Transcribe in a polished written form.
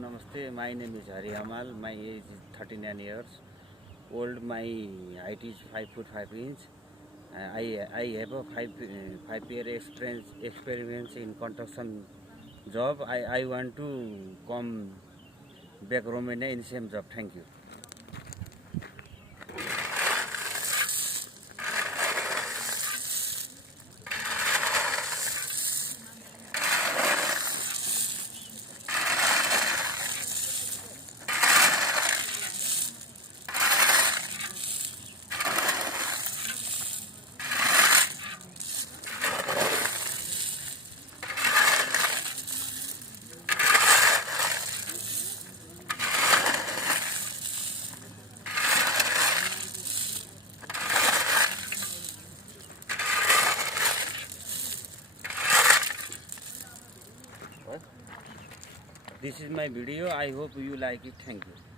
namaste. My name is Hamal. My age is 39 years old. My height is 5 foot 5 inch. I have a 5 year experience in construction job. I want to come back Romania in same job. Thank you. This is my video. I hope you like it. Thank you.